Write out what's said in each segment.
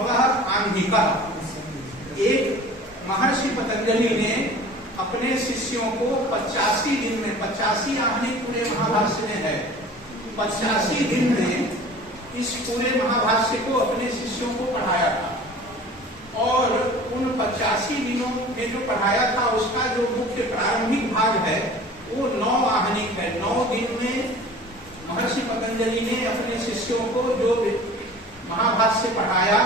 भवः आन्धिकः। एक महर्षि पतंजलि ने अपने शिष्यों को 85 दिन में, 85 आहनिक पूरे महाभाष्य में है, 85 दिन में इस पूरे महाभाष्य को अपने शिष्यों को पढ़ाया था। और उन 85 दिनों में जो पढ़ाया था उसका जो मुख्य प्रारंभिक भाग है वो 9 आहनिक है। 9 दिन में महर्षि पतंजलि ने अपने शिष्यों को जो महाभाष्य पढ़ाया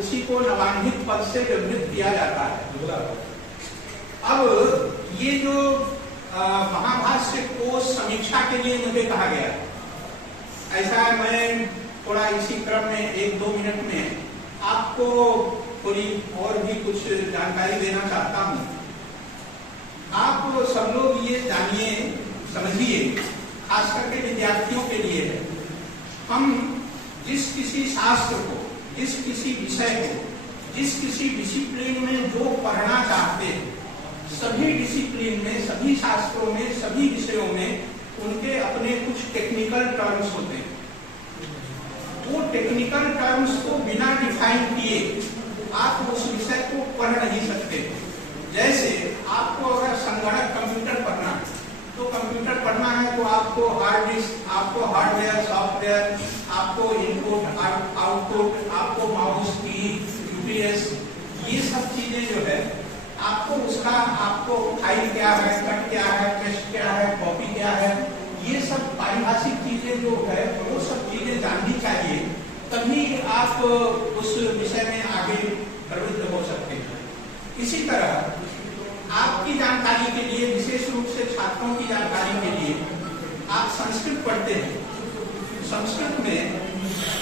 उसी को नवाह्निक पद से व्यवहित किया जाता है। अब ये जो महाभाष्य को समीक्षा के लिए मुझे कहा गया, ऐसा मैं थोड़ा इसी क्रम में 1-2 मिनट में आपको थोड़ी और भी कुछ जानकारी देना चाहता हूँ। आप सब लोग ये जानिए, समझिए, खास करके विद्यार्थियों के लिए है, हम जिस किसी शास्त्र को, जिस किसी विषय को, जिस किसी डिसिप्लिन में जो पढ़ना चाहते हैं, सभी डिसिप्लिन में, सभी शास्त्रों में, सभी विषयों में उनके अपने कुछ टेक्निकल टर्म्स होते हैं। वो टेक्निकल टर्म्स को बिना डिफाइन किए आप उस विषय को पढ़ नहीं सकते। जैसे आपको अगर संगणक कंप्यूटर पढ़ना है तो कंप्यूटर पढ़ना है तो आपको हार्ड डिस्क, आपको हार्डवेयर, सॉफ्टवेयर, आपको इनपुट, आउटपुट, आपको माउस की, यूपीएस, ये सब चीजें जो है आपको उसका, आपको फाइल क्या है, कट क्या है, पेस्ट क्या है, कॉपी क्या है, ये सब पारिभाषिक चीजें जो है वो सब चीजें जाननी चाहिए, तभी आप उस विषय में आगे प्रवृत्त हो सकते हैं। इसी तरह आपकी जानकारी के लिए, विशेष रूप से छात्रों की जानकारी के लिए, आप संस्कृत पढ़ते हैं। संस्कृत में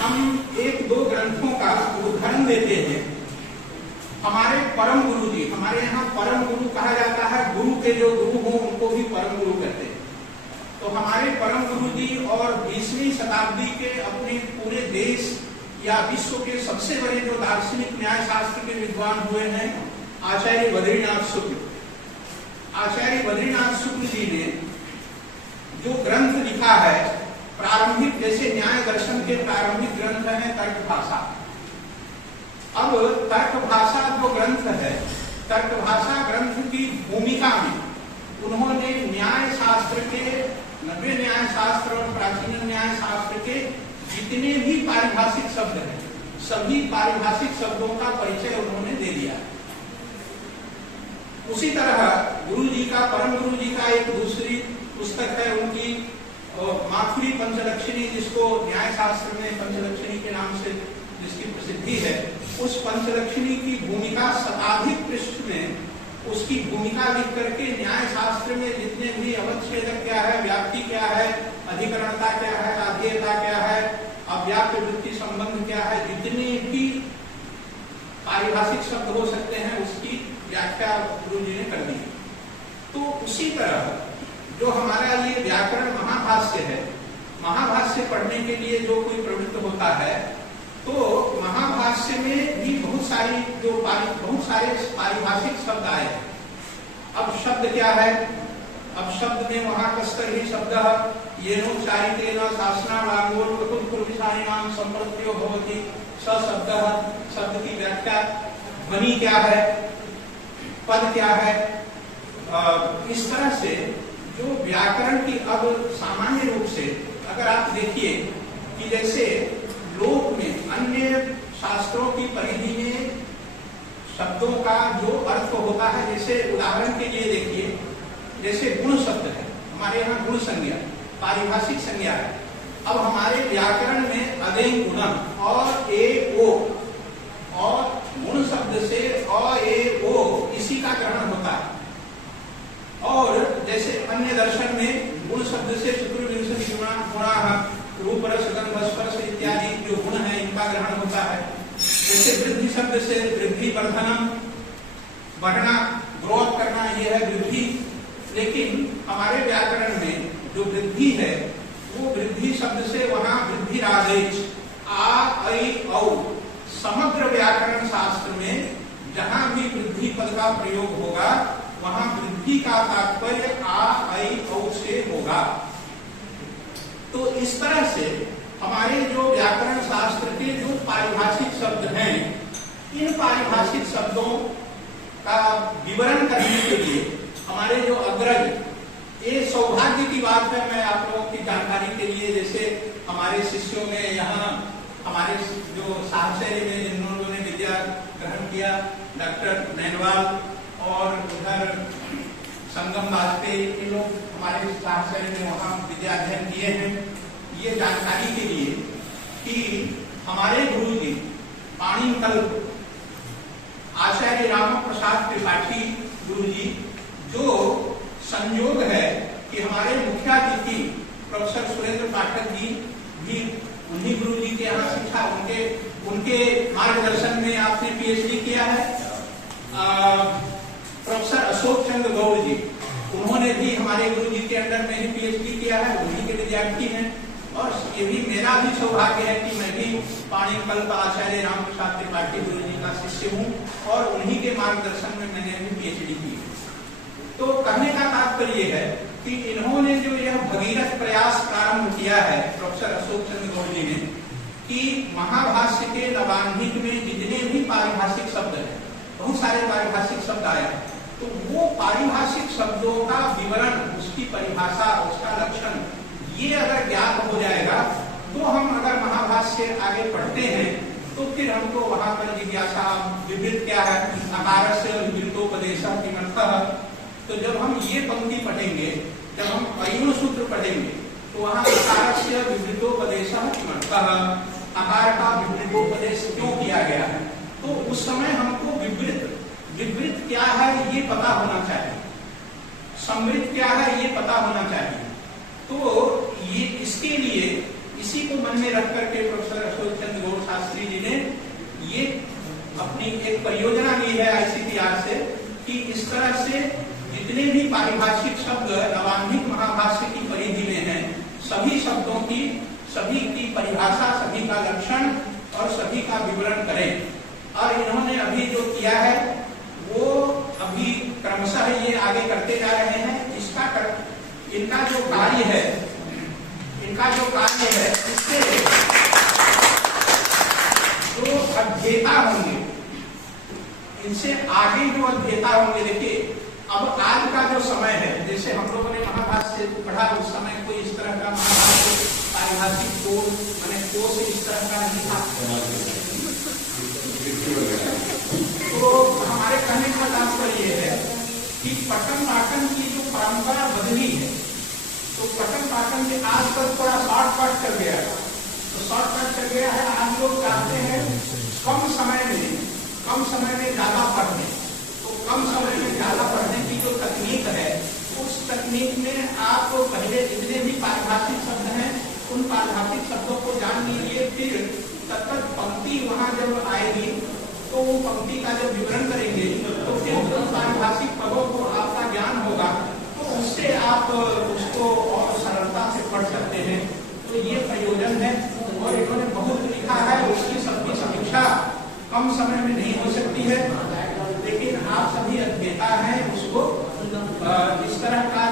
हम 1-2 ग्रंथों का उदाहरण देते हैं। हमारे परम गुरु जी, हमारे यहाँ परम गुरु कहा जाता है, गुरु के जो गुरु हो उनको भी परम गुरु कहते हैं। तो हमारे परम गुरु जी और 20वीं शताब्दी के अपने पूरे देश या विश्व के सबसे बड़े जो दार्शनिक न्याय शास्त्र के विद्वान हुए हैं, आचार्य बद्रीनाथ शुक्ल। आचार्य बद्रीनाथ शुक्ल जी ने जो ग्रंथ लिखा है, प्रारंभिक, जैसे न्याय दर्शन के प्रारंभिक ग्रंथ है तर्कभाषा। अब तर्कभाषा जो ग्रंथ है, तर्कभाषा ग्रंथ की भूमिका में उन्होंने न्याय शास्त्र के, नव्य न्याय शास्त्र और प्राचीन न्याय शास्त्र के जितने भी पारिभाषिक शब्द हैं, सभी पारिभाषिक शब्दों का परिचय उन्होंने दे दिया। उसी तरह गुरु जी का, परम गुरु जी का एक दूसरी पुस्तक है उनकी, माथुरी पंचलक्षणी, जिसको न्याय शास्त्र में पंचलक्षणी के नाम से जिसकी प्रसिद्धि है, उस पंचलक्षणी की भूमिका शताधिक पृष्ठ में उसकी भूमिका लिख करके न्याय शास्त्र में जितने भी अवच्छेदक क्या है, व्याप्ति क्या है, अधिकरणता क्या है, आधेयता क्या है, अव्याप्य वृत्ति संबंध क्या है, जितने भी पारिभाषिक शब्द हो सकते हैं उसकी व्याख्या गुरु जी ने कर दी। तो उसी तरह जो हमारा ये व्याकरण महाभाष्य है, महाभाष्य पढ़ने के लिए जो कोई प्रवृत्त होता है तो महाभाष्य में भी बहुत सारे पारिभाषिक शब्द आए। अब शब्द क्या है? अब शब्द में वहां कस्तर ही शब्द येनोच्चारितेन शासनानाम संप्रत्यो भवति स शब्द, शब्द की व्याख्या, ध्वनि क्या है, पद क्या है। इस तरह से जो व्याकरण की, अब सामान्य रूप से अगर आप देखिए कि जैसे लोक में, अन्य शास्त्रों की परिधि में शब्दों का जो अर्थ होता है, जैसे उदाहरण के लिए देखिए, जैसे गुण शब्द है, हमारे यहाँ गुण संज्ञा, पारिभाषिक संज्ञा है। अब हमारे व्याकरण में अदें गुणम और ए ओ, और गुण शब्द से अ ए ओ इसी का ग्रहण होता है। और जैसे अन्य दर्शन में गुण शब्द से चतुर्विंशति गुणा, रूप रस गंध स्पर्श इत्यादि जो गुण है इनका ग्रहण होता है। जैसे वृद्धि शब्द से वृद्धि, वर्धनम, बढ़ना, ग्रोथ करना, ये है वृद्धि। लेकिन हमारे व्याकरण में जो वृद्धि है वो वृद्धि शब्द से वहां वृद्धि राजेश, आ ऐ औ, समग्र व्याकरण शास्त्र में जहां भी वृद्धि पद का प्रयोग होगा वहां वृद्धि का तात्पर्य आ ऐ औ से होगा। तो इस तरह से हमारे जो व्याकरण शास्त्र के जो पारिभाषिक शब्द हैं इन पारिभाषिक शब्दों का विवरण करने के लिए हमारे जो अग्रज, ये सौभाग्य की बात है, मैं आप लोगों की जानकारी के लिए, जैसे हमारे शिष्यों में यहाँ हमारे जो साहचर्य में जिन लोगों ने विद्या ग्रहण किया, डॉक्टर नैनवाल और उधर संगम वाजपेयी, ये लोग हमारे साहचर्य में वहाँ विद्या अध्ययन किए हैं। ये जानकारी के लिए कि हमारे गुरु जी पाणिनिकल्प आचार्य राम प्रसाद त्रिपाठी गुरु जी, जो संयोग है कि हमारे मुख्यातिथि प्रोफेसर सुरेंद्र पाठक जी भी उन्हीं गुरु जी के यहाँ शिक्षा, उनके मार्गदर्शन में आपने पीएचडी किया है। प्रोफेसर अशोक चंद्र गौड़ जी, उन्होंने भी हमारे गुरु जी के अंडर में ही पीएचडी किया है, उन्हीं के विद्यार्थी हैं। और ये भी मेरा भी सौभाग्य है कि मैं भी पाणिनिकल्प आचार्य राम प्रसाद त्रिपाठी गुरु जी का शिष्य हूँ और उन्हीं के मार्गदर्शन में मैंने भी पीएचडी की। तो कहने का तात्पर्य है कि इन्होंने जो यह भगीरथ प्रयास प्रारंभ किया है प्रोफेसर अशोक चंद्र गौड़ जी ने, कि महाभाष्य के लवान्धिक में जितने भी पारिभाषिक शब्द हैं, बहुत सारे पारिभाषिक शब्द आए, तो वो पारिभाषिक शब्दों का विवरण, उसकी परिभाषा, उसका लक्षण, ये अगर ज्ञात हो जाएगा तो हम अगर महाभाष्य आगे पढ़ते हैं तो फिर हमको वहां पर जिज्ञासा, विवृत क्या है, अकारस्य विवृतोपदेशः किमर्थः। तो जब हम ये पंक्ति पढ़ेंगे, जब हम अयोन सूत्र पढ़ेंगे, तो वहां अकारस्य विवृतोपदेशः किमर्थः, आकार का विवृतोपदेश क्यों किया गया है, तो उस समय हमको विवृत क्या है ये पता होना चाहिए, समृद्ध क्या है ये पता होना चाहिए। तो ये इसके लिए इसी को मन में रख करके प्रोफेसर अशोक चंद्र गौड़ शास्त्री जी ने ये अपनी एक परियोजना ली है आईसीटीआर से, कि इस तरह से जितने भी पारिभाषिक शब्द लवान्धिक महाभाष्य की परिधि में हैं, सभी शब्दों की, सभी की परिभाषा, सभी का लक्षण और सभी का विवरण करें। और इन्होंने अभी जो किया है वो अभी क्रमशः ये आगे करते जा रहे हैं। इनका जो कार्य है, इससे जो अध्येता होंगे, इनसे आगे जो अध्येता होंगे, देखिए अब आज का जो समय है, जैसे हम लोगों ने महाभाष्य पढ़ा, उस समय कोई इस तरह का महाभाष्य पारिभाषिक कोश इस तरह का नहीं था। तो हमारे कहने का तात्पर्य ये है कि पठन पाठन की जो परंपरा बदली है, तो पठन पाठन के आज तक थोड़ा शॉर्टकट कर गया है, तो शॉर्टकट कर गया है। आज लोग चाहते हैं कम समय में ज्यादा पढ़ने, तो कम समय में ज्यादा पढ़ने की जो तकनीक है, उस तकनीक में आप पहले जितने भी पारिभाषिक शब्द हैं उन पारिभाषिक शब्दों को जान लीजिए, फिर तब तक पंक्ति वहां जब आएगी तो वो पंक्ति का जब विवरण करेंगे तो फिर उन पारिभाषिक पदों को आपका ज्ञान होगा, तो उससे आप उसको और सरलता से पढ़ सकते हैं। तो ये प्रयोजन है और इन्होंने बहुत लिखा है, उसकी सबकी समीक्षा कम समय में नहीं हो सकती है, लेकिन आप सभी अध्येता हैं, उसको इस तरह का